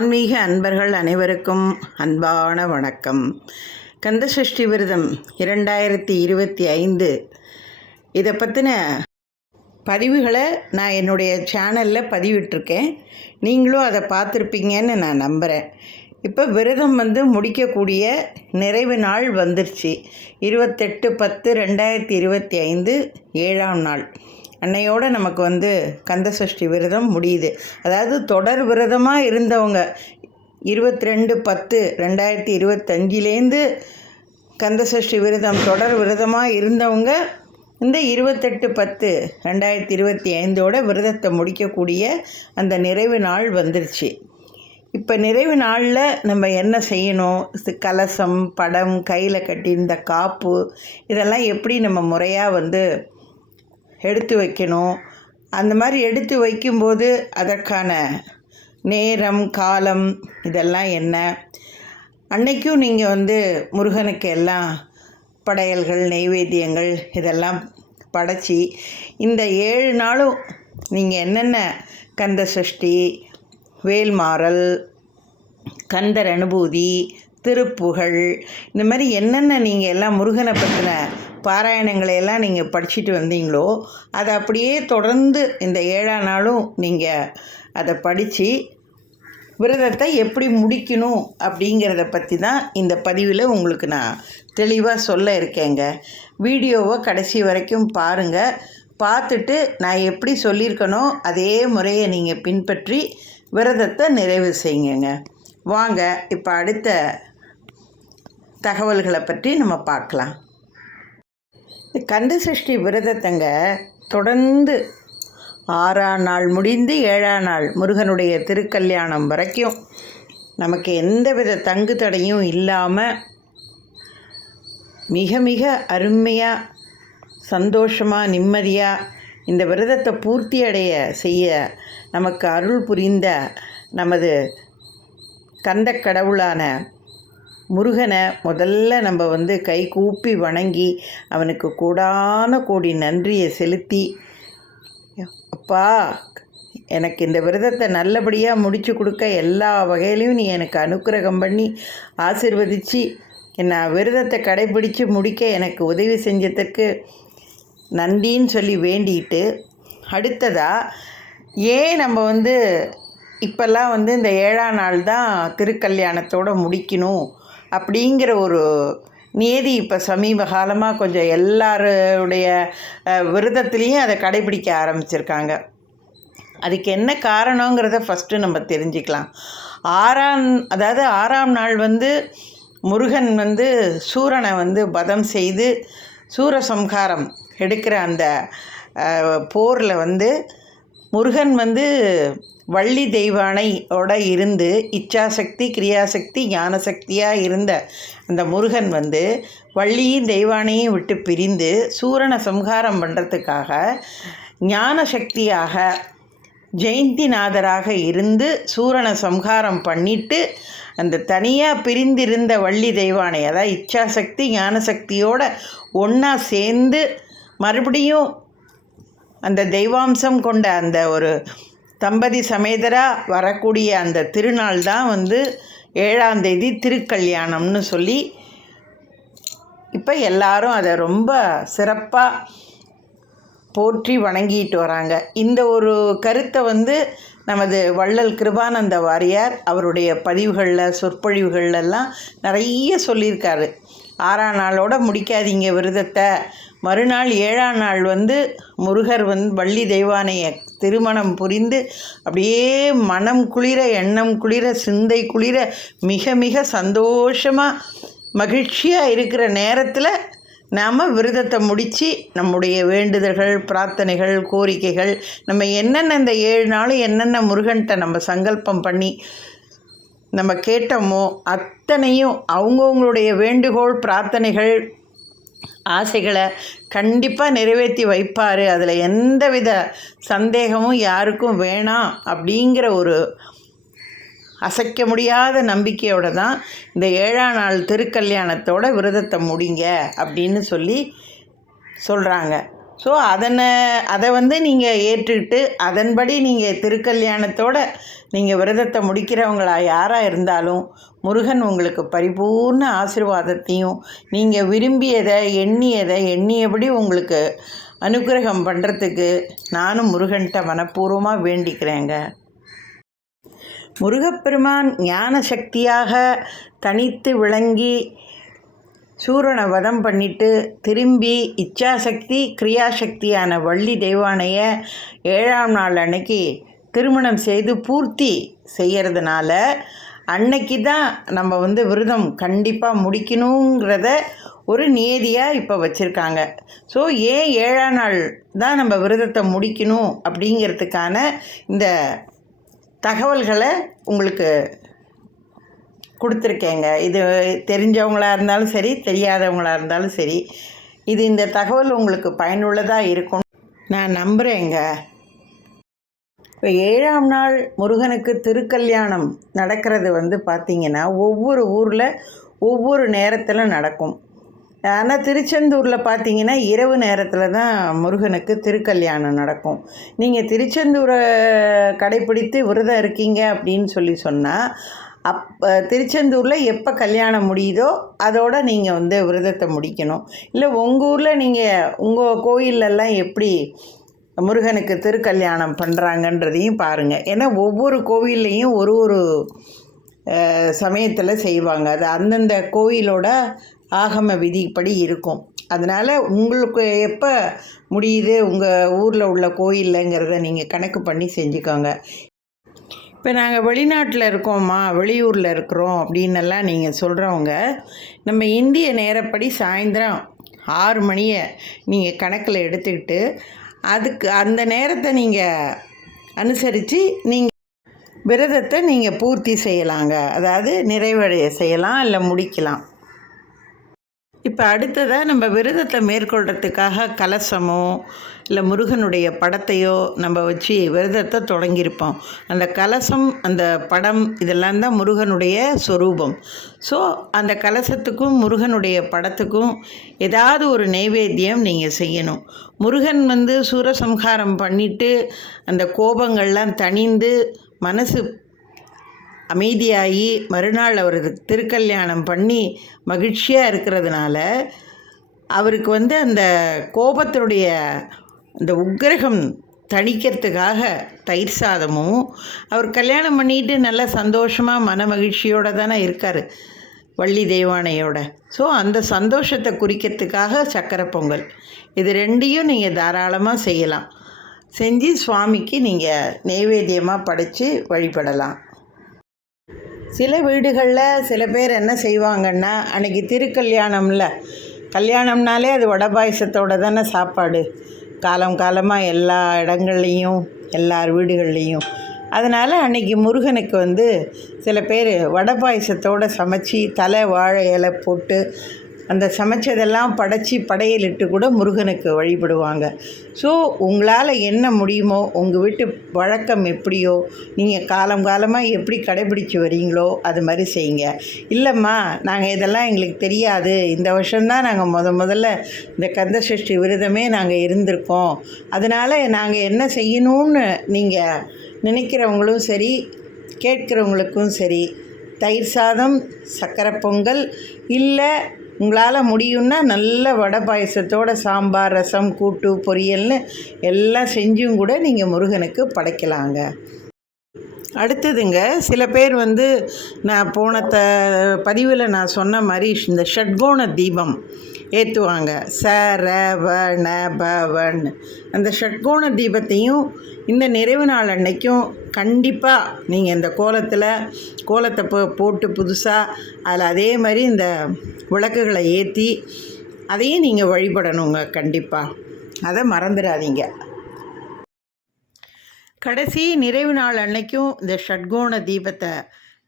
ஆன்மீக அன்பர்கள் அனைவருக்கும் அன்பான வணக்கம். கந்தசஷ்டி விரதம் 2025 இதை பற்றின பதிவுகளை நான் என்னுடைய சேனலில் பதிவிட்டிருக்கேன். நீங்களும் அதை பார்த்துருப்பீங்கன்னு நான் நம்புகிறேன். இப்போ விரதம் முடிக்கக்கூடிய நிறைவு நாள் வந்துருச்சு. 28/10/2025 7ஆம் நாள். அன்னையோடு நமக்கு கந்தசஷ்டி விரதம் முடியுது. அதாவது தொடர் விரதமாக இருந்தவங்க 22/10/2025 கந்தசஷ்டி விரதம் தொடர் விரதமாக இருந்தவங்க இந்த 28/10/2025 விரதத்தை முடிக்கக்கூடிய அந்த நிறைவு நாள் வந்துருச்சு. இப்போ நிறைவு நாளில் நம்ம என்ன செய்யணும்? கலசம், படம், கையில் கட்டி இந்த காப்பு இதெல்லாம் எப்படி நம்ம முறையாக எடுத்து வைக்கணும்? அந்த மாதிரி எடுத்து வைக்கும்போது அதற்கான நேரம், காலம் இதெல்லாம் என்ன? அன்னைக்கும் நீங்கள் முருகனுக்கு எல்லாம் படையல்கள், நெய்வேத்தியங்கள் இதெல்லாம் படைச்சி இந்த 7 நாளும் நீங்கள் என்னென்ன கந்தசஷ்டி, வேல்மாறல், கந்தர் அனுபூதி, திருப்புகழ் இந்த மாதிரி என்னென்ன நீங்கள் எல்லாம் முருகனை பற்றின பாராயணங்களையெல்லாம் நீங்கள் படிச்சுட்டு வந்தீங்களோ அதை அப்படியே தொடர்ந்து இந்த 7ஆம் நாளும் நீங்கள் அதை படித்து விரதத்தை எப்படி முடிக்கணும் அப்படிங்கிறத பற்றி தான் இந்த பதிவில் உங்களுக்கு நான் தெளிவாக சொல்ல இருக்கேங்க. வீடியோவை கடைசி வரைக்கும் பாருங்கள். பார்த்துட்டு நான் எப்படி சொல்லியிருக்கனோ அதே முறையை நீங்கள் பின்பற்றி விரதத்தை நிறைவு செய்யுங்க. வாங்க இப்போ அடுத்த தகவல்களை பற்றி நம்ம பார்க்கலாம். கந்தசஷ்டி விரதத்தைங்க தொடர்ந்து 6ஆம் நாள் முடிந்து 7ஆம் நாள் முருகனுடைய திருக்கல்யாணம் வரைக்கும் நமக்கு எந்தவித தங்கு தடையும் இல்லாமல் மிக மிக அருமையாக, சந்தோஷமாக, நிம்மதியாக இந்த விரதத்தை பூர்த்தி அடைய செய்ய நமக்கு அருள் புரிந்த நமது கந்த கடவுளான முருகனை முதல்ல நம்ம கை கூப்பி வணங்கி அவனுக்கு கோடான கோடி நன்றியை செலுத்தி, அப்பா எனக்கு இந்த விரதத்தை நல்லபடியாக முடித்து கொடுக்க எல்லா வகையிலையும் நீ எனக்கு அனுக்கிரகம் பண்ணி ஆசீர்வதித்து என்னை விரதத்தை கடைபிடித்து முடிக்க எனக்கு உதவி செஞ்சதுக்கு நன்றின்னு சொல்லி வேண்டிட்டு, அடுத்ததாக ஏன் நம்ம இப்போல்லாம் இந்த 7ஆம் நாள் தான் திருக்கல்யாணத்தோடு முடிக்கணும் அப்படிங்கிற ஒரு நியதி இப்போ சமீப காலமாக கொஞ்சம் எல்லாருடைய விரதத்துலேயும் அதை கடைபிடிக்க ஆரம்பிச்சிருக்காங்க. அதுக்கு என்ன காரணங்கிறத ஃபஸ்ட்டு நம்ம தெரிஞ்சுக்கலாம். 6ஆம் நாள் முருகன் சூரனை பதம் செய்து சூரசம்ஹாரம் எடுக்கிற அந்த போரில் முருகன் வள்ளி தெய்வானையோட இருந்து இச்சாசக்தி, கிரியாசக்தி, ஞானசக்தியாக இருந்த அந்த முருகன் வள்ளியும் தெய்வானையும் விட்டு பிரிந்து சூரனை சம்ஹாரம் பண்ணுறதுக்காக ஞானசக்தியாக ஜெயந்திநாதராக இருந்து சூரனை சம்ஹாரம் பண்ணிட்டு அந்த தனியாக பிரிந்திருந்த வள்ளி தெய்வானை, அதாவது இச்சாசக்தி ஞானசக்தியோட ஒன்றா சேர்ந்து மறுபடியும் அந்த தெய்வாம்சம் கொண்ட அந்த ஒரு தம்பதி சமேதராக வரக்கூடிய அந்த திருநாள் தான் 7ஆம் தேதி திருக்கல்யாணம்னு சொல்லி இப்போ எல்லாரும் அதை ரொம்ப சிறப்பாக போற்றி வணங்கிட்டு வராங்க. இந்த ஒரு கருத்தை நமது வள்ளல் கிருபானந்த வாரியார் அவருடைய பதிவுகளில், சொற்பொழிவுகள்லாம் நிறைய சொல்லியிருக்காரு. 6ஆம் நாளோட முடிக்காதீங்க விரதத்தை. மறுநாள் 7ஆம் நாள் முருகர் வள்ளி தெய்வானையை திருமணம் புரிந்து அப்படியே மனம் குளிர, எண்ணம் குளிர, சிந்தை குளிர மிக மிக சந்தோஷமாக மகிழ்ச்சியாக இருக்கிற நேரத்தில் நாம் விரதத்தை முடித்து நம்முடைய வேண்டுதல்கள், பிரார்த்தனைகள், கோரிக்கைகள் நம்ம என்னென்ன இந்த 7 நாளும் என்னென்ன முருகன்கிட்ட நம்ம சங்கல்பம் பண்ணி நம்ம கேட்டோமோ அத்தனையும் அவங்கவுங்களுடைய வேண்டுகோள், பிரார்த்தனைகள், ஆசைகளை கண்டிப்பாக நிறைவேற்றி வைப்பார். அதில் எந்தவித சந்தேகமும் யாருக்கும் வேணாம் அப்படிங்கிற ஒரு அசைக்க முடியாத நம்பிக்கையோடு தான் இந்த 7ஆம் நாள் திருக்கல்யாணத்தோட விரதத்தை முடிங்க அப்படின்னு சொல்லி சொல்கிறாங்க. ஸோ அதை வந்து நீங்கள் ஏற்றுக்கிட்டு அதன்படி நீங்கள் திருக்கல்யாணத்தோடு நீங்கள் விரதத்தை முடிக்கிறவங்களா யாராக இருந்தாலும் முருகன் உங்களுக்கு பரிபூர்ண ஆசீர்வாதத்தையும் நீங்கள் விரும்பியதை எண்ணியபடி உங்களுக்கு அனுக்கிரகம் பண்ணுறதுக்கு நானும் முருகன்கிட்ட மனப்பூர்வமாக வேண்டிக்கிறேங்க. முருகப்பெருமான் ஞான சக்தியாக தனித்து விளங்கி சூரனை வதம் பண்ணிட்டு திரும்பி இச்சாசக்தி கிரியாசக்தியான வள்ளி தெய்வானைய 7ஆம் நாள் அன்னைக்கு திருமணம் செய்து பூர்த்தி செய்கிறதுனால அன்னைக்கு தான் நம்ம வந்து விரதம் கண்டிப்பாக முடிக்கணுங்கிறத ஒரு நியதியாக இப்போ வச்சுருக்காங்க. ஸோ ஏன் 7ஆம் நாள் தான் நம்ம விரதத்தை முடிக்கணும் அப்படிங்கிறதுக்கான இந்த தகவல்களை உங்களுக்கு கொடுத்துருக்கேங்க. இது தெரிஞ்சவங்களாக இருந்தாலும் சரி, தெரியாதவங்களாக இருந்தாலும் சரி, இந்த தகவல் உங்களுக்கு பயனுள்ளதாக இருக்கும் நான் நம்புகிறேங்க. இப்போ 7ஆம் நாள் முருகனுக்கு திருக்கல்யாணம் நடக்கிறது வந்து பார்த்திங்கன்னா ஒவ்வொரு ஊரில் ஒவ்வொரு நேரத்தில் நடக்கும். ஆனால் திருச்செந்தூரில் பார்த்தீங்கன்னா இரவு நேரத்தில் தான் முருகனுக்கு திருக்கல்யாணம் நடக்கும். நீங்கள் திருச்செந்தூரை கடைப்பிடித்து விரதம் இருக்கீங்க அப்படின்னு சொன்னால் திருச்செந்தூரில் எப்போ கல்யாணம் முடியுதோ அதோடு நீங்கள் வந்து விரதத்தை முடிக்கணும். இல்லை உங்கள் ஊரில் நீங்கள் உங்கள் கோயிலெல்லாம் எப்படி முருகனுக்கு திருக்கல்யாணம் பண்ணுறாங்கன்றதையும் பாருங்கள். ஏன்னா ஒவ்வொரு கோவில்லையும் ஒரு சமயத்தில் செய்வாங்க. அது அந்தந்த கோயிலோட ஆகம விதிப்படி இருக்கும். அதனால் உங்களுக்கு எப்போ முடியுது உங்கள் ஊரில் உள்ள கோயில்லங்கிறத நீங்கள் கணக்கு பண்ணி செஞ்சுக்கோங்க. இப்போ நாங்கள் வெளிநாட்டில் இருக்கோம்மா, வெளியூரில் இருக்கிறோம் அப்படின்னெல்லாம் நீங்கள் சொல்கிறவங்க நம்ம இந்திய நேரப்படி சாயந்தரம் 6 மணியை நீங்கள் கணக்கில் எடுத்துக்கிட்டு அந்த நேரத்தை நீங்கள் அனுசரித்து நீங்கள் விரதத்தை நீங்கள் பூர்த்தி செய்யலாங்க. அதாவது நிறைவடைய செய்யலாம், இல்லை முடிக்கலாம். இப்போ அடுத்ததாக நம்ம விரதத்தை மேற்கொள்கிறதுக்காக கலசமோ இல்லை முருகனுடைய படத்தையோ நம்ம வச்சு விரதத்தை தொடங்கியிருப்போம். அந்த கலசம், அந்த படம் இதெல்லாம் தான் முருகனுடைய சொரூபம். ஸோ அந்த கலசத்துக்கும் முருகனுடைய படத்துக்கும் ஏதாவது ஒரு நைவேத்தியம் நீங்கள் செய்யணும். முருகன் வந்து சூரசம்ஹாரம் பண்ணிவிட்டு அந்த கோபங்கள்லாம் தணிந்து மனசு அமைதியாகி மறுநாள் அவருக்கு திருக்கல்யாணம் பண்ணி மகிழ்ச்சியாக இருக்கிறதுனால அவருக்கு வந்து அந்த கோபத்தினுடைய அந்த உக்கிரகம் தணிக்கிறதுக்காக தயிர் சாதமும், அவர் கல்யாணம் பண்ணிட்டு நல்ல சந்தோஷமாக மன மகிழ்ச்சியோடு தானே இருக்கார் வள்ளி தெய்வானையோட. ஸோ அந்த சந்தோஷத்தை குறிக்கிறதுக்காக சக்கரை பொங்கல், இது ரெண்டையும் நீங்கள் தாராளமாக செய்யலாம். செஞ்சு சுவாமிக்கு நீங்கள் நைவேத்தியமாக படைத்து வழிபடலாம். சில வீடுகளில் சில பேர் என்ன செய்வாங்கன்னா, அன்றைக்கி கல்யாணம்னாலே அது வடை பாயசத்தோடு தானே சாப்பாடு காலமாக எல்லா இடங்கள்லையும் எல்லார் வீடுகள்லேயும். அதனால் அன்றைக்கி முருகனுக்கு வந்து சில பேர் வடை பாயசத்தோடு சமைச்சி தலை வாழை இலை போட்டு அந்த சமைச்சதெல்லாம் படைச்சி படையலிட்டு கூட முருகனுக்கு வழிபடுவாங்க. ஸோ உங்களால் என்ன முடியுமோ, உங்கள் வீட்டு வழக்கம் எப்படியோ, நீங்கள் காலமாக எப்படி கடைபிடிச்சி வரீங்களோ அது மாதிரி செய்யுங்க. இல்லைம்மா நாங்கள் இதெல்லாம் எங்களுக்கு தெரியாது, இந்த வருஷம்தான் நாங்கள் முதல்ல இந்த கந்த சஷ்டி விரதமே நாங்கள் இருந்திருக்கோம், அதனால் நாங்கள் என்ன செய்யணும்னு நீங்கள் நினைக்கிறவங்களும் சரி, கேட்குறவங்களுக்கும் சரி, தயிர் சாதம், சக்கரை பொங்கல், இல்லை உங்களால் முடியும்னா நல்ல வடை பாயசத்தோட சாம்பார், ரசம், கூட்டு, பொரியல்னு எல்லாம் செஞ்சும் கூட நீங்கள் முருகனுக்கு படைக்கலாங்க. அடுத்ததுங்க, சில பேர் வந்து நான் போன பதிவில் நான் சொன்ன மாதிரி இந்த ஷட்கோண தீபம் ஏற்றுவாங்க. பவன் அந்த ஷட்கோண தீபத்தையும் இந்த நிறைவு நாள் அன்னைக்கும் கண்டிப்பாக நீங்கள் இந்த கோலத்தை போட்டு புதுசாக அதில் அதே மாதிரி இந்த விளக்குகளை ஏற்றி அதையும் நீங்கள் வழிபடணுங்க. கண்டிப்பாக அதை மறந்துடாதீங்க. கடைசி நிறைவு நாள் அன்னைக்கும் இந்த ஷட்கோண தீபத்தை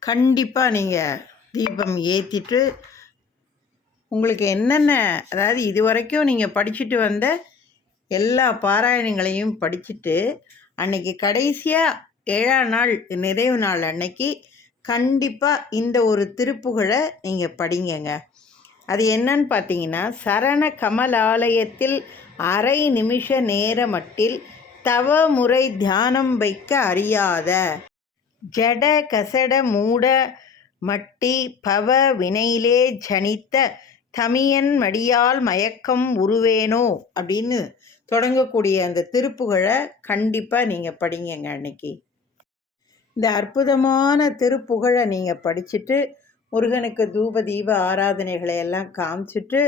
கண்டிப்பாக நீங்கள் தீபம் ஏற்றிட்டு உங்களுக்கு என்னென்ன, அதாவது இதுவரைக்கும் நீங்கள் படிச்சுட்டு வந்த எல்லா பாராயணங்களையும் படிச்சுட்டு அன்னைக்கு கடைசியாக 7ஆம் நாள் நிறைவு நாள் அன்னைக்கு கண்டிப்பாக இந்த ஒரு திருப்புகழை நீங்கள் படிங்கங்க. அது என்னன்னு பார்த்தீங்கன்னா, சரண கமலாலயத்தில் அரை நிமிஷ நேர மட்டில் தவமுறை தியானம் வைக்க அறியாத ஜட கசட மூட மட்டி பவ வினையிலே ஜனித்த தமியன் மடியால் மயக்கம் உருவேனோ அப்படின்னு தொடங்கக்கூடிய அந்த திருப்புகழை கண்டிப்பாக நீங்கள் படிங்கங்க அன்னைக்கு. இந்த அற்புதமான திருப்புகழை நீங்கள் படிச்சுட்டு முருகனுக்கு தூப தீப ஆராதனைகளை எல்லாம் காமிச்சிட்டு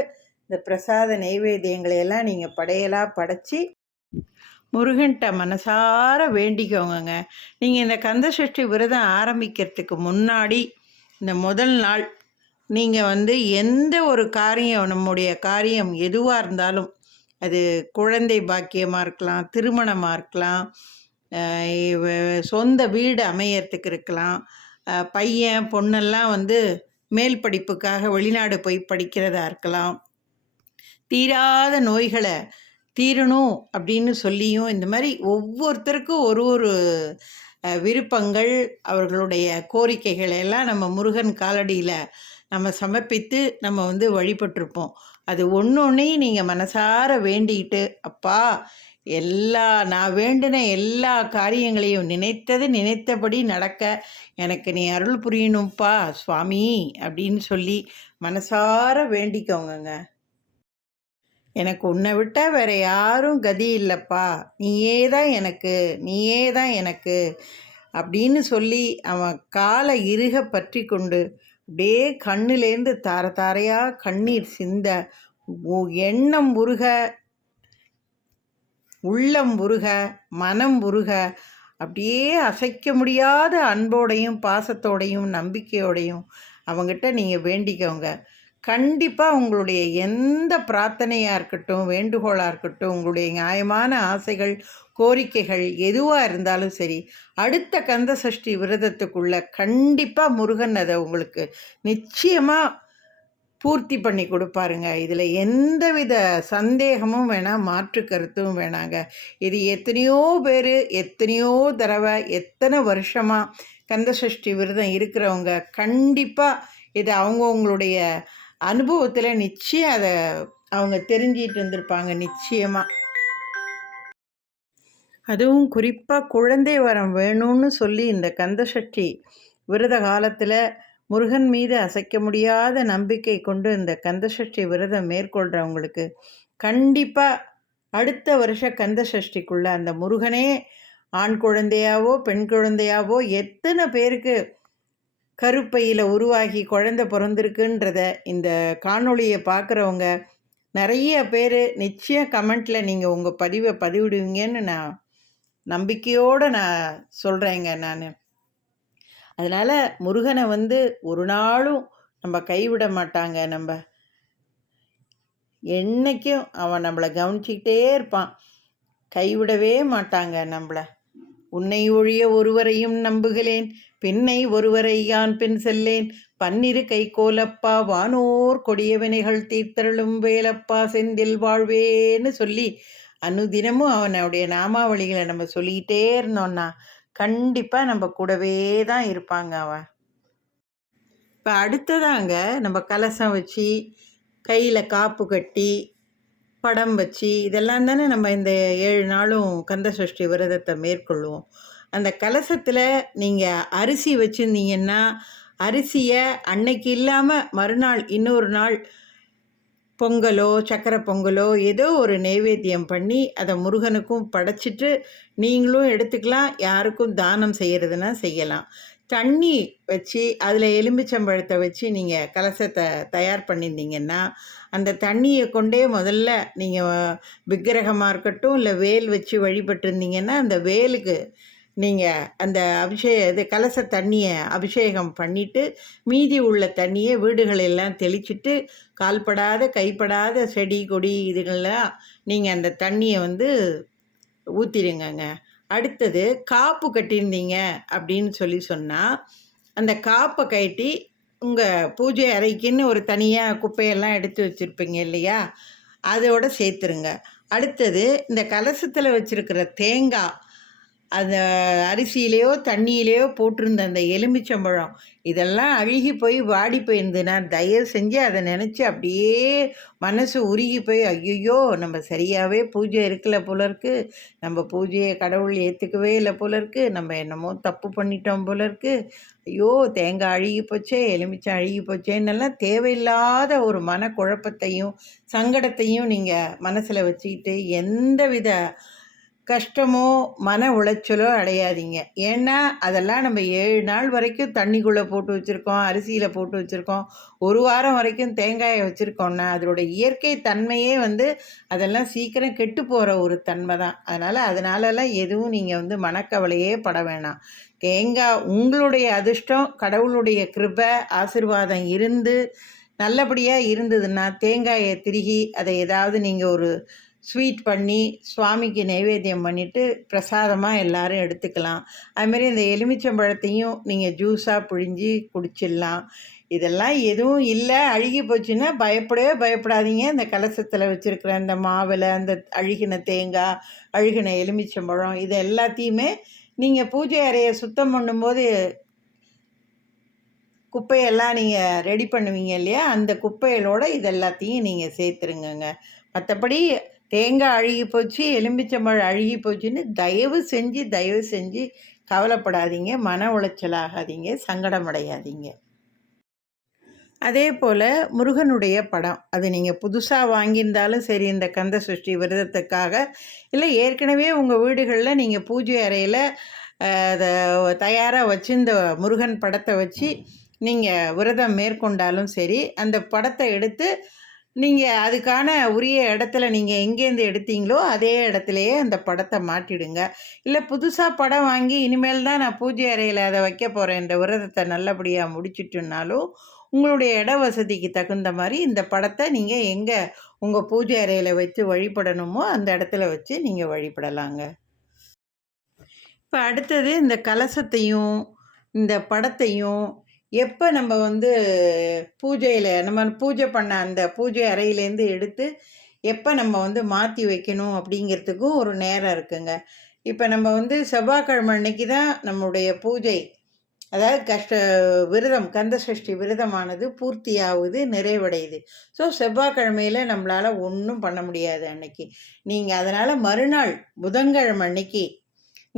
இந்த பிரசாத நைவேத்தியங்களை எல்லாம் நீங்கள் படையலாக படைச்சி முருகன்கிட்ட மனசார வேண்டிக்கோங்க. நீங்கள் இந்த கந்தசஷ்டி விரதம் ஆரம்பிக்கிறதுக்கு முன்னாடி இந்த முதல் நாள் நீங்கள் எந்த ஒரு காரியம், நம்முடைய காரியம் எதுவாக இருந்தாலும், அது குழந்தை பாக்கியமாக இருக்கலாம், திருமணமாக இருக்கலாம், சொந்த வீடு அமையறதுக்கு இருக்கலாம், பையன் பொண்ணெல்லாம் மேல் படிப்புக்காக வெளிநாடு போய் படிக்கிறதா இருக்கலாம், தீராத நோய்களை தீரணும் அப்படின்னு சொல்லியும், இந்த மாதிரி ஒவ்வொருத்தருக்கும் ஒரு ஒரு விருப்பங்கள், அவர்களுடைய கோரிக்கைகளை எல்லாம் நம்ம முருகன் காலடியில் நம்ம சமர்ப்பித்து நம்ம வழிபட்டிருப்போம். அது ஒன்றொன்றையும் நீங்கள் மனசார வேண்டிக்கிட்டு, அப்பா நான் வேண்டின எல்லா காரியங்களையும் நினைத்தபடி நடக்க எனக்கு நீ அருள் புரியணும்ப்பா சுவாமி அப்படின்னு சொல்லி மனசார வேண்டிக்கோங்க. எனக்கு உன்னை விட்டால் வேறு யாரும் கதி இல்லைப்பா, நீயே தான் எனக்கு அப்படின்னு சொல்லி அவன் காலை இறுக பற்றி கொண்டு அப்படியே கண்ணிலேருந்து தார தாரையாக கண்ணீர் சிந்த, எண்ணம் உருக, உள்ளம் உருக, மனம் உருக, அப்படியே அசைக்க முடியாத அன்போடையும் பாசத்தோடையும் நம்பிக்கையோடையும் அவங்ககிட்ட நீங்கள் வேண்டிக்கோங்க. கண்டிப்பாக உங்களுடைய எந்த பிரார்த்தனையாக இருக்கட்டும், வேண்டுகோளாக இருக்கட்டும், உங்களுடைய நியாயமான ஆசைகள், கோரிக்கைகள் எதுவாக இருந்தாலும் சரி, அடுத்த கந்த சஷ்டி விரதத்துக்குள்ளே கண்டிப்பாக முருகன் அதை உங்களுக்கு நிச்சயமாக பூர்த்தி பண்ணி கொடுப்பாருங்க. இதில் எந்தவித சந்தேகமும் வேணாம், மாற்று கருத்தும் வேணாங்க. இது எத்தனையோ பேர் எத்தனையோ தடவை எத்தனை வருஷமாக கந்தசஷ்டி விரதம் இருக்கிறவங்க கண்டிப்பாக இது அவங்கவுங்களுடைய அனுபவத்தில் நிச்சயம் அதை அவங்க தெரிஞ்சிட்டு இருந்திருப்பாங்க நிச்சயமாக. அதுவும் குறிப்பாக குழந்தை வரம் வேணும்னு சொல்லி இந்த கந்தசஷ்டி விரத காலத்தில் முருகன் மீது அசைக்க முடியாத நம்பிக்கை கொண்டு இந்த கந்தசஷ்டி விரதம் மேற்கொள்கிறவங்களுக்கு கண்டிப்பாக அடுத்த வருஷ கந்தசஷ்டிக்குள்ளே அந்த முருகனே ஆண் குழந்தையாவோ பெண் குழந்தையாவோ எத்தனை பேருக்கு கருப்பையில் உருவாகி குழந்தை பிறந்திருக்குன்றத இந்த காணொளியை பார்க்குறவங்க நிறைய பேர் நிச்சயம் கமெண்ட்டில் நீங்கள் உங்கள் பதிவை பதிவிடுவீங்கன்னு நான் நம்பிக்கையோடு நான் சொல்கிறேங்க. நான் அதனால் முருகனை ஒரு நாளும் நம்ம கைவிட மாட்டாங்க. நம்ம என்றைக்கும் அவன் நம்மளை கவனிச்சிக்கிட்டே இருப்பான், கைவிடவே மாட்டாங்க நம்மளை. உன்னை ஒழிய ஒருவரையும் நம்புகிறேன், பின்னை ஒருவரை யான் பின் செல்லேன், பன்னிரு கை கோலப்பா வானோர் கொடிய வினைகள் தீர்த்தருளும் வேலப்பா செந்தில் வாழ்வேன்னு சொல்லி அனுதினமும் அவனுடைய நாமாவளிகளை நம்ம சொல்லிக்கிட்டே இருந்தோம்னா கண்டிப்பாக நம்ம கூடவே தான் இருப்பாங்க அவன். இப்போ அடுத்ததாங்க நம்ம கலசம் வச்சு கையில் காப்பு கட்டி படம் வச்சு இதெல்லாம் தானே நம்ம இந்த 7 நாளும் கந்தசஷ்டி விரதத்தை மேற்கொள்வோம். அந்த கலசத்தில் நீங்கள் அரிசி வச்சுருந்தீங்கன்னா அரிசியை அன்னைக்கு இல்லாமல் மறுநாள் இன்னொரு நாள் பொங்கலோ சக்கரை பொங்கலோ ஏதோ ஒரு நைவேத்தியம் பண்ணி அதை முருகனுக்கும் படைச்சிட்டு நீங்களும் எடுத்துக்கலாம், யாருக்கும் தானம் செய்கிறதுனா செய்யலாம். தண்ணி வச்சு அதில் எலுமிச்சம்பழத்தை வச்சு நீங்கள் கலசத்தை தயார் பண்ணியிருந்தீங்கன்னா அந்த தண்ணியை கொண்டே முதல்ல நீங்கள் விக்கிரகமாக இருக்கட்டும் இல்லை வேல் வச்சு வழிபட்டிருந்தீங்கன்னா அந்த வேலுக்கு நீங்கள் அந்த இது கலச தண்ணியை அபிஷேகம் பண்ணிவிட்டு மீதி உள்ள தண்ணியை வீடுகளெல்லாம் தெளிச்சிட்டு கால்படாத கைப்படாத செடி கொடி இதுகள்லாம் நீங்கள் அந்த தண்ணியை ஊற்றிடுங்கங்க. அடுத்தது காப்பு கட்டியிருந்தீங்க அப்படின்னு சொன்னால் அந்த காப்பை கட்டி உங்கள் பூஜை அறைக்குன்னு ஒரு தனியாக குப்பையெல்லாம் எடுத்து வச்சுருப்பீங்க இல்லையா, அதோடு சேர்த்துருங்க. அடுத்தது இந்த கலசத்தில் வச்சுருக்கிற தேங்காய் அந்த அரிசியிலையோ தண்ணியிலையோ போட்டிருந்த அந்த எலுமிச்சம்பழம் இதெல்லாம் அழுகி போய் வாடி போயிருந்ததுன்னா தயவு செஞ்சு அதை நினச்சி அப்படியே மனசு உருகி போய் ஐயோ நம்ம சரியாகவே பூஜை இருக்கல போல இருக்கு, நம்ம பூஜையை கடவுள் ஏற்றுக்கவே இல்லை போல இருக்கு, நம்ம என்னமோ தப்பு பண்ணிட்டோம் போல இருக்கு, ஐயோ தேங்காய் அழுகி போச்சே எலுமிச்சம் அழுகி போச்சேன்னெல்லாம் தேவையில்லாத ஒரு மனக்குழப்பத்தையும் சங்கடத்தையும் நீங்கள் மனசில் வச்சுக்கிட்டு எந்தவித கஷ்டமோ மன உளைச்சலோ அடையாதீங்க. ஏன்னா அதெல்லாம் நம்ம 7 நாள் வரைக்கும் தண்ணிக்குள்ளே போட்டு வச்சுருக்கோம், அரிசியில் போட்டு வச்சுருக்கோம், ஒரு வாரம் வரைக்கும் தேங்காயை வச்சுருக்கோன்னா அதோட இயற்கை தன்மையே அதெல்லாம் சீக்கிரம் கெட்டு போகிற ஒரு தன்மை தான். அதனாலலாம் எதுவும் நீங்கள் மனக்கவலையே பட வேணாம். தேங்காய் உங்களுடைய அதிர்ஷ்டம் கடவுளுடைய கிருபை ஆசீர்வாதம் இருந்து நல்லபடியாக இருந்ததுன்னா தேங்காயை திருகி அதை ஏதாவது நீங்கள் ஒரு ஸ்வீட் பண்ணி சுவாமிக்கு நைவேத்தியம் பண்ணிவிட்டு பிரசாதமாக எல்லோரும் எடுத்துக்கலாம். அதுமாரி இந்த எலுமிச்சம்பழத்தையும் நீங்கள் ஜூஸாக பிழிஞ்சி குடிச்சிடலாம். இதெல்லாம் எதுவும் இல்லை அழுகி போச்சுன்னா பயப்படவே பயப்படாதீங்க. இந்த கலசத்தில் வச்சுருக்கிற அந்த மாவில் அந்த அழுகின தேங்காய் அழுகின எலுமிச்சம்பழம் இது எல்லாத்தையுமே நீங்கள் பூஜை அறையை சுத்தம் பண்ணும்போது குப்பையெல்லாம் நீங்கள் ரெடி பண்ணுவீங்க இல்லையா, அந்த குப்பைகளோடு இது எல்லாத்தையும் நீங்கள் சேர்த்துருங்கங்க. மற்றபடி தேங்காய் அழுகி போச்சு எலுமிச்சம்பழம் அழுகி போச்சுன்னு தயவு செஞ்சு கவலைப்படாதீங்க, மன உளைச்சலாகாதீங்க, சங்கடமடையாதீங்க. அதே போல் முருகனுடைய படம் அது நீங்கள் புதுசாக வாங்கியிருந்தாலும் சரி இந்த கந்த சஷ்டி விரதத்துக்காக இல்லை ஏற்கனவே உங்கள் வீடுகளில் நீங்கள் பூஜை அறையில் அதை தயாராக வச்சு இந்த முருகன் படத்தை வச்சு நீங்கள் விரதம் மேற்கொண்டாலும் சரி அந்த படத்தை எடுத்து நீங்கள் அதுக்கான உரிய இடத்துல நீங்கள் எங்கேருந்து எடுத்தீங்களோ அதே இடத்துலையே அந்த படத்தை மாட்டிடுங்க. இல்லை புதுசாக படம் வாங்கி இனிமேல் தான் நான் பூஜை அறையில் அதை வைக்க போகிறேன் இந்த விரதத்தை நல்லபடியாக முடிச்சுட்டுனாலும் உங்களுடைய இட வசதிக்கு தகுந்த மாதிரி இந்த படத்தை நீங்கள் எங்கே உங்கள் பூஜை அறையில் வச்சு வழிபடணுமோ அந்த இடத்துல வச்சு நீங்கள் வழிபடலாங்க. இப்போ அடுத்தது இந்த கலசத்தையும் இந்த படத்தையும் எப்போ நம்ம பூஜையில் நம்ம பூஜை பண்ண அந்த பூஜை அறையிலேருந்து எடுத்து எப்போ நம்ம மாற்றி வைக்கணும் அப்படிங்கிறதுக்கும் ஒரு நேரம் இருக்குங்க. இப்போ நம்ம செவ்வாய்க்கிழமை அன்னைக்கு தான் நம்முடைய பூஜை அதாவது விரதம் கந்த சஷ்டி விரதமானது பூர்த்தியாகுது நிறைவடையுது. ஸோ செவ்வாய்க்கிழமையில் நம்மளால் ஒன்றும் பண்ண முடியாது அன்னைக்கு. நீங்கள் அதனால் மறுநாள் புதன்கிழமை அன்னைக்கு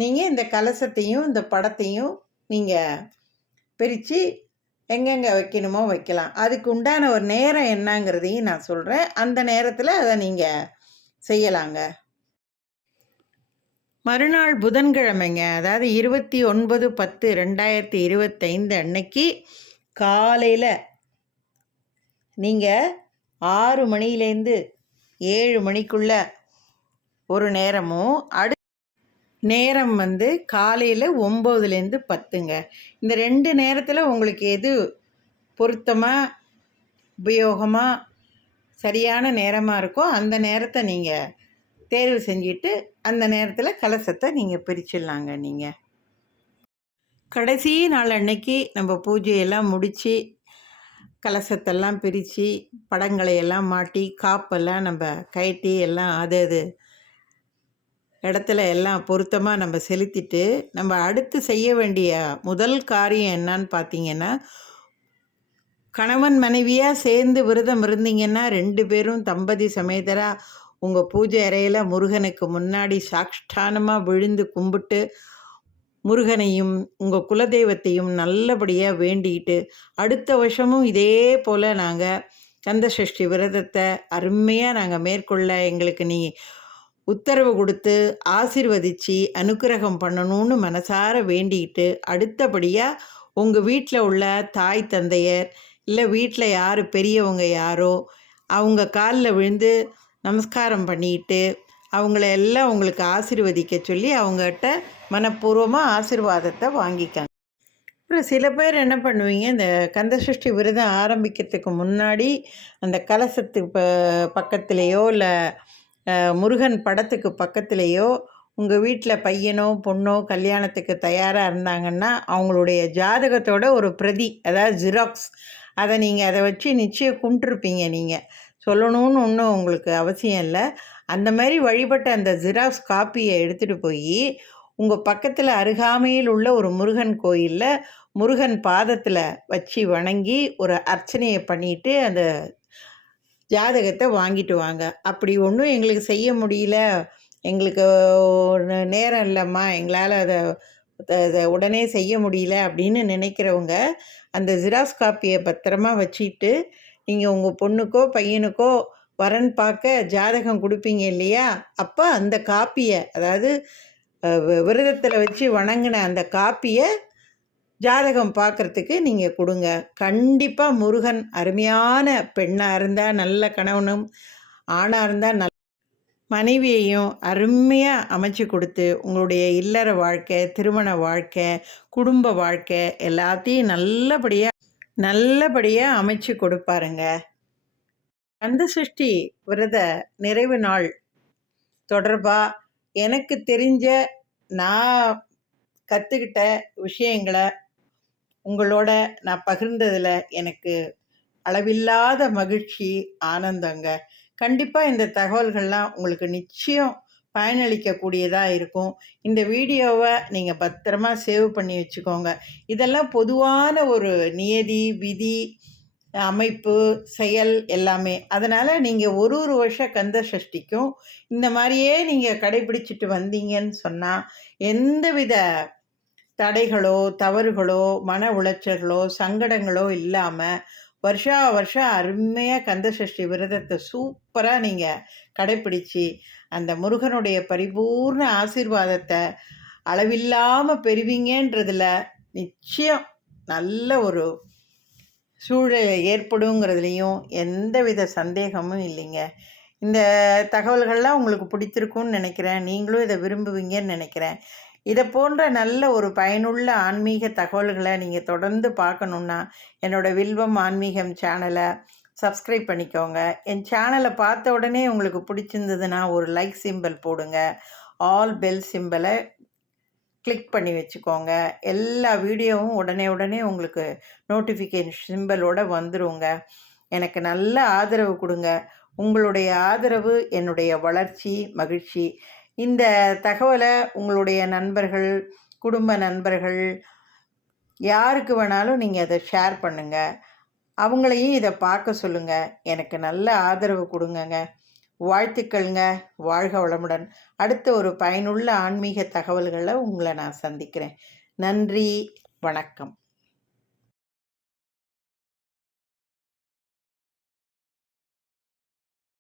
நீங்கள் இந்த கலசத்தையும் இந்த படத்தையும் நீங்கள் பிரித்து எங்கெங்கே வைக்கணுமோ வைக்கலாம். அதுக்கு உண்டான ஒரு நேரம் என்னங்கிறதையும் நான் சொல்கிறேன். அந்த நேரத்தில் அதை நீங்கள் செய்யலாங்க. மறுநாள் புதன்கிழமைங்க அதாவது 29/10/2025 அன்னைக்கு காலையில் நீங்கள் 6 மணிலேருந்து 7 மணிக்குள்ள ஒரு நேரமும் நேரம் காலையில் 9லேருந்து 10ங்க. இந்த 2 நேரத்தில் உங்களுக்கு எது பொருத்தமாக உபயோகமாக சரியான நேரமாக இருக்கோ அந்த நேரத்தை நீங்கள் தேர்வு செஞ்சுட்டு அந்த நேரத்தில் கலசத்தை நீங்கள் பிரிச்சிடலாங்க. நீங்கள் கடைசி நாள் அன்னைக்கு நம்ம பூஜையெல்லாம் முடித்து கலசத்தெல்லாம் பிரித்து படங்களையெல்லாம் மாட்டி காப்பெல்லாம் நம்ம கட்டி எல்லாம் அது இடத்துல எல்லாம் பொருத்தமாக நம்ம செலுத்திட்டு நம்ம அடுத்து செய்ய வேண்டிய முதல் காரியம் என்னன்னு பார்த்தீங்கன்னா கணவன் மனைவியாக சேர்ந்து விரதம் இருந்தீங்கன்னா 2 பேரும் தம்பதி சமேதராக உங்கள் பூஜை அறையில் முருகனுக்கு முன்னாடி சாஷ்டானமாக விழுந்து கும்பிட்டு முருகனையும் உங்கள் குலதெய்வத்தையும் நல்லபடியாக வேண்டிக்கிட்டு அடுத்த வருஷமும் இதே போல் நாங்கள் கந்த சஷ்டி விரதத்தை அருமையாக நாங்கள் மேற்கொள்ள எங்களுக்கு நீ உத்தரவு கொடுத்து ஆசீர்வதித்து அனுக்கிரகம் பண்ணணும்னு மனசார வேண்டிக்கிட்டு அடுத்தபடியாக உங்கள் வீட்டில் உள்ள தாய் தந்தையர் இல்லை வீட்டில் யார் பெரியவங்க யாரோ அவங்க காலில் விழுந்து நமஸ்காரம் பண்ணிட்டு அவங்கள எல்லாம் உங்களுக்கு ஆசீர்வதிக்க சொல்லி அவங்ககிட்ட மனப்பூர்வமாக ஆசீர்வாதத்தை வாங்கிக்காங்க. அப்புறம் சில பேர் என்ன பண்ணுவீங்க, இந்த கந்தசஷ்டி விரதம் ஆரம்பிக்கிறதுக்கு முன்னாடி அந்த கலசத்துக்கு பக்கத்துலேயோ இல்லை முருகன் படத்துக்கு பக்கத்துலேயோ உங்கள் வீட்டில் பையனோ பொண்ணோ கல்யாணத்துக்கு தயாராக இருந்தாங்கன்னா அவங்களுடைய ஜாதகத்தோட ஒரு பிரதி அதாவது ஜெராக்ஸ் அதை நீங்கள் அதை வச்சு நிச்சயம் கும்பிட்டுருப்பீங்க. நீங்கள் சொல்லணும்னு ஒன்றும் உங்களுக்கு அவசியம் இல்லை. அந்த மாதிரி வழிபட்ட அந்த ஜெராக்ஸ் காப்பியை எடுத்துகிட்டு போய் உங்கள் பக்கத்தில் அருகாமையில் உள்ள ஒரு முருகன் கோயிலில் முருகன் பாதத்தில் வச்சு வணங்கி ஒரு அர்ச்சனையை பண்ணிவிட்டு அந்த ஜாதகத்தை வாங்கிட்டு வாங்க. அப்படி ஒன்றும் எங்களுக்கு செய்ய முடியல, எங்களுக்கு நேரம் இல்லைம்மா, எங்களால் அதை உடனே செய்ய முடியல அப்படின்னு நினைக்கிறவங்க அந்த ஜெராக்ஸ் காப்பியை பத்திரமா வச்சுட்டு நீங்கள் உங்கள் பொண்ணுக்கோ பையனுக்கோ வரன் பார்க்க ஜாதகம் கொடுப்பீங்க இல்லையா, அப்போ அந்த காப்பியை, அதாவது விரதத்தில் வச்சு வணங்கின அந்த காப்பியை ஜாதகம் பார்க்குறதுக்கு நீங்கள் கொடுங்க. கண்டிப்பாக முருகன் அருமையான பெண்ணாக இருந்தால் நல்ல கணவனும், ஆணாக இருந்தால் மனைவியையும் அருமையாக அமைச்சு கொடுத்து உங்களுடைய இல்லற வாழ்க்கை, திருமண வாழ்க்கை, குடும்ப வாழ்க்கை எல்லாத்தையும் நல்லபடியாக அமைச்சு கொடுப்பாருங்க. கந்தசஷ்டி விரத நிறைவு நாள் தொடர்பாக எனக்கு தெரிஞ்ச, நான் கற்றுக்கிட்ட விஷயங்களை உங்களோட நான் பகிர்ந்ததில் எனக்கு அளவில்லாத மகிழ்ச்சி, ஆனந்தங்க. கண்டிப்பாக இந்த தகவல்கள்லாம் உங்களுக்கு நிச்சயம் பயனளிக்கக்கூடியதாக இருக்கும். இந்த வீடியோவை நீங்கள் பத்திரமா சேவ் பண்ணி வச்சுக்கோங்க. இதெல்லாம் பொதுவான ஒரு நியதி, விதி, அமைப்பு, செயல் எல்லாமே. அதனால் நீங்கள் ஒரு வருஷ கந்த சஷ்டிக்கும் இந்த மாதிரியே நீங்கள் கடைபிடிச்சிட்டு வந்தீங்கன்னு சொன்னால் எந்தவித தடைகளோ, தவறுகளோ, மன உளைச்சல்களோ, சங்கடங்களோ இல்லாமல் வருஷம் அருமையாக கந்தசஷ்டி விரதத்தை சூப்பராக நீங்கள் கடைப்பிடிச்சி அந்த முருகனுடைய பரிபூர்ண ஆசீர்வாதத்தை அளவில்லாமல் பெறுவீங்கன்றதில் நிச்சயம் நல்ல ஒரு சூழல் ஏற்படுங்கிறதுலையும் எந்தவித சந்தேகமும் இல்லைங்க. இந்த தகவல்கள்லாம் உங்களுக்கு பிடித்திருக்கும்னு நினைக்கிறேன். நீங்களும் இதை விரும்புவீங்கன்னு நினைக்கிறேன். இதை போன்ற நல்ல ஒரு பயனுள்ள ஆன்மீக தகவல்களை நீங்கள் தொடர்ந்து பார்க்கணுன்னா என்னோடய வில்வம் ஆன்மீகம் சேனலை சப்ஸ்கிரைப் பண்ணிக்கோங்க. என் சேனலை பார்த்த உடனே உங்களுக்கு பிடிச்சிருந்ததுன்னா ஒரு லைக் சிம்பிள் போடுங்க. ஆல் பெல் சிம்பிளை கிளிக் பண்ணி வச்சுக்கோங்க. எல்லா வீடியோவும் உடனே உங்களுக்கு நோட்டிஃபிகேஷன் சிம்பிளோடு வந்துருங்க. எனக்கு நல்ல ஆதரவு கொடுங்க. உங்களுடைய ஆதரவு என்னுடைய வளர்ச்சி, மகிழ்ச்சி. இந்த தகவலை உங்களுடைய நண்பர்கள், குடும்ப நண்பர்கள், யாருக்கு வேணாலும் நீங்கள் அதை ஷேர் பண்ணுங்கள். அவங்களையும் இதை பார்க்க சொல்லுங்கள். எனக்கு நல்ல ஆதரவு கொடுங்கங்க. வாழ்த்துக்கள்ங்க. வாழ்க வளமுடன். அடுத்த ஒரு பயனுள்ள ஆன்மீக தகவல்களை உங்களை நான் சந்திக்கிறேன். நன்றி, வணக்கம்.